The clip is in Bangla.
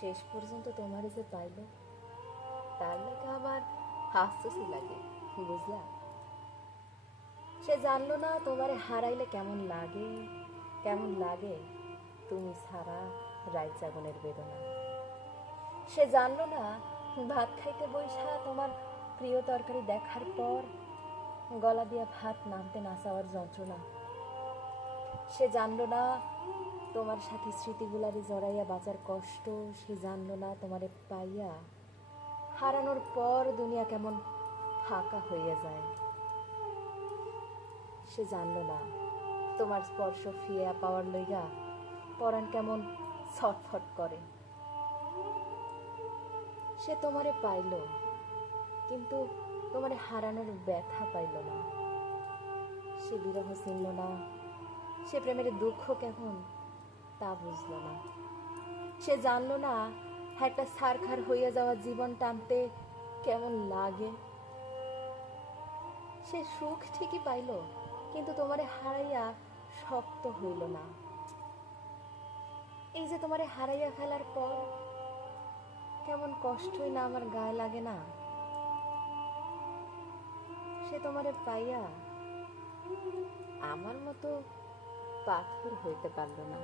শেষ পর্যন্ত তোমার যে পাইল, তার লাগে আমার হাস্যসি লাগে, বুঝলা? সে জানলো না তোমারে হারাইলে কেমন লাগে, কেমন লাগে তুমি ছাড়া রাত জাগনের বেদনা। সে জানলো না ভাত খাইতে বইসা তোমার প্রিয় তরকারি দেখার পর গলা দিয়া ভাত নামতে না চাওয়ার যন্ত্রণা। সে জানলো না তোমার সাথে স্মৃতিগুলারে জড়াইয়া বাঁচার কষ্ট। সে জানলো না তোমারে পাইয়া হারানোর পর দুনিয়া কেমন ফাঁকা হইয়া যায়। সে জানলো না তোমার স্পর্শ ফিয়া পাওয়ার লইগা পরাণ কেমন ছটফট করে। সে তোমারে পাইল, কিন্তু তোমারে হারানোর ব্যথা পাইল না। সে বিরহ চিনল না, সে প্রেমের দুঃখ কেমন তা বুঝল না। সে জানলো না একটা ছারখার হইয়া যাওয়া জীবন টানতে কেমন লাগে। সে সুখ ঠিকই পাইল, কিন্তু তোমারে হারাইয়া শক্ত হইল না। এই যে তোমারে হারাইয়া ফেলার পর কেমন কষ্টই না আমার গায়ে লাগে না। সে তোমারে পাইয়া আমার মতো পাথর হইতে পারল না।